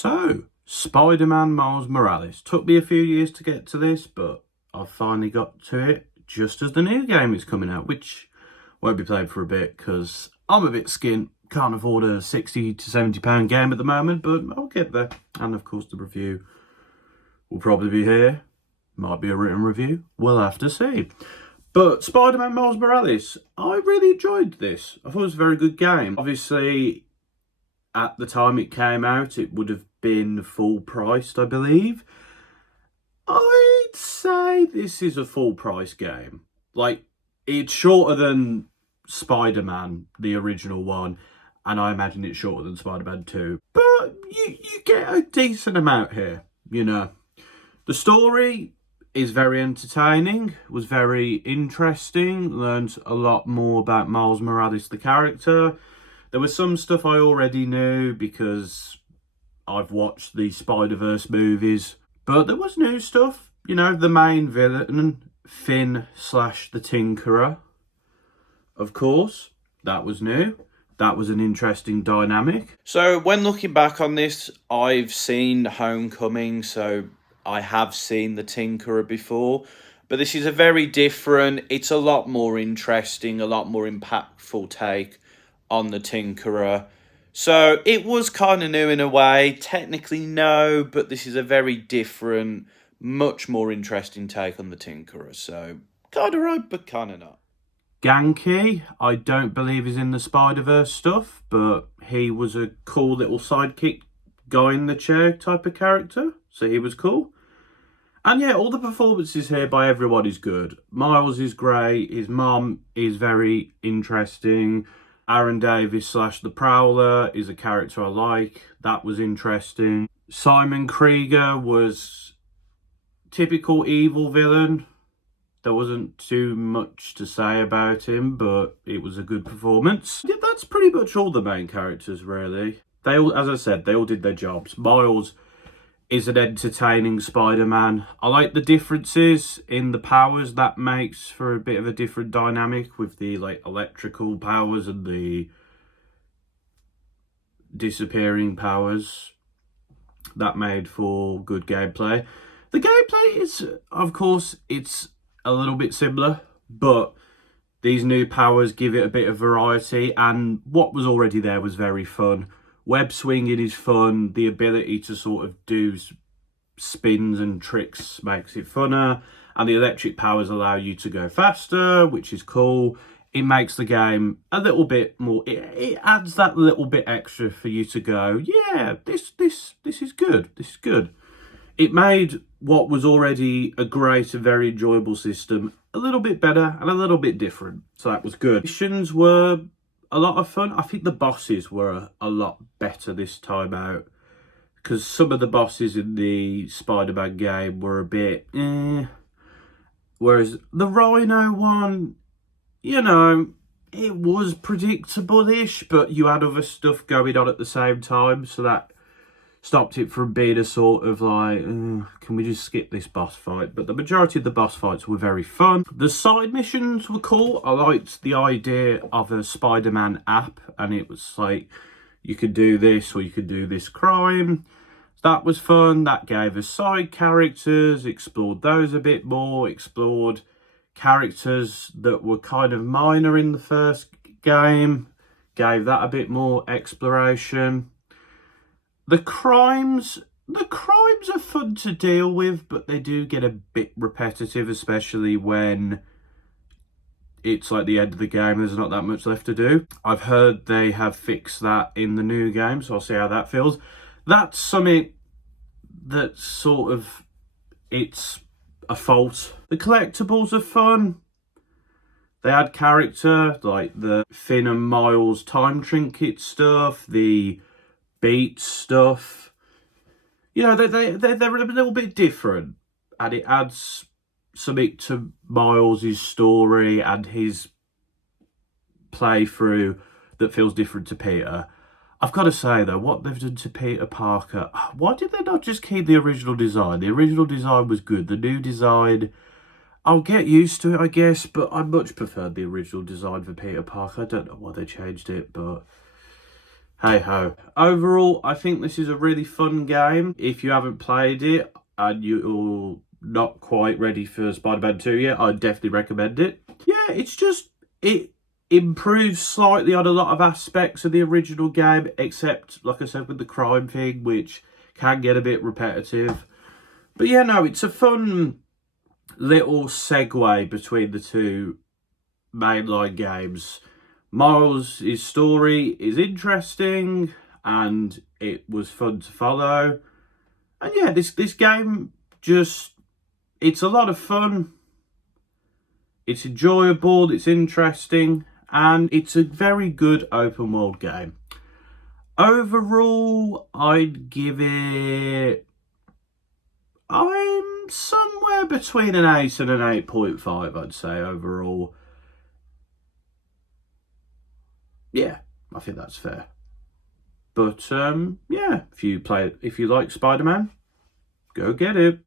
So, Spider-Man Miles Morales. Took me a few years to get to this, but I've finally got to it just as the new game is coming out, which won't be played for a bit because I'm a bit skint. Can't afford a £60 to £70 game at the moment, but I'll get there. And of course the review will probably be here. Might be a written review. We'll have to see. But Spider-Man Miles Morales, I really enjoyed this. I thought it was a very good game. Obviously, at the time it came out, it would have been full priced, I believe. I'd say this is a full price game. Like, it's shorter than Spider-Man, the original one, and I imagine it's shorter than Spider-Man 2. But you get a decent amount here, you know. The story is very entertaining, was very interesting, learned a lot more about Miles Morales, the character. There was some stuff I already knew because I've watched the Spider-Verse movies, but there was new stuff. You know, the main villain, Finn / the Tinkerer, of course, that was new. That was an interesting dynamic. So when looking back on this, I've seen Homecoming, so I have seen the Tinkerer before, but this is a very different, it's a lot more interesting, a lot more impactful take on the Tinkerer. So it was kind of new in a way. Technically no, but this is a very different, much more interesting take on the Tinkerer. So kind of right, but kind of not. Ganke, I don't believe is in the Spider-Verse stuff, but he was a cool little sidekick guy in the chair type of character. So he was cool. And yeah, all the performances here by everyone is good. Miles is great. His mum is very interesting. Aaron Davis / the Prowler is a character I like. That was interesting. Simon Krieger was typical evil villain. There wasn't too much to say about him, but it was a good performance. Yeah, that's pretty much all the main characters, really. They all, as I said, they all did their jobs. Miles is an entertaining Spider-Man. I like the differences in the powers. That makes for a bit of a different dynamic with the like electrical powers and the disappearing powers. That made for good gameplay. The gameplay is, of course, it's a little bit similar, but these new powers give it a bit of variety, and what was already there was very fun. Web swinging is fun. The ability to sort of do spins and tricks makes it funner. And the electric powers allow you to go faster, which is cool. It makes the game a little bit more... It adds that little bit extra for you to go, yeah, this is good. This is good. It made what was already a great and very enjoyable system a little bit better and a little bit different. So that was good. Missions were a lot of fun. I think the bosses were a lot better this time out, because some of the bosses in the Spider-Man game were a bit whereas the Rhino one, you know, it was predictable-ish, but you had other stuff going on at the same time, so that stopped it from being a sort of like, can we just skip this boss fight? But the majority of the boss fights were very fun. The side missions were cool. I liked the idea of a Spider-Man app, and it was like, you could do this or you could do this crime. That was fun. That gave us side characters, explored those a bit more, explored characters that were kind of minor in the first game, gave that a bit more exploration. The crimes are fun to deal with, but they do get a bit repetitive, especially when it's like the end of the game. There's not that much left to do. I've heard they have fixed that in the new game, so I'll see how that feels. That's something that sort of, it's a fault. The collectibles are fun. They add character, like the Finn and Miles time trinket stuff, the beat stuff. You know, they're a little bit different, and it adds something to Miles' story and his playthrough that feels different to Peter. I've got to say though, what they've done to Peter Parker, why did they not just keep the original design? The original design was good. The new design, I'll get used to it, I guess, but I much preferred the original design for Peter Parker. I don't know why they changed it, but hey ho. Overall, I think this is a really fun game. If you haven't played it and you're not quite ready for Spider-Man 2 yet, I'd definitely recommend it. Yeah, it's just, it improves slightly on a lot of aspects of the original game, except, like I said, with the crime thing, which can get a bit repetitive. But yeah, no, it's a fun little segue between the two mainline games. Miles' his story is interesting and it was fun to follow. And yeah, this game just, it's a lot of fun. It's enjoyable, it's interesting, and it's a very good open world game. Overall, I'd give it, I'm somewhere between an 8 and an 8.5, I'd say, overall. Yeah, I think that's fair. But yeah, if you like Spider-Man, go get it.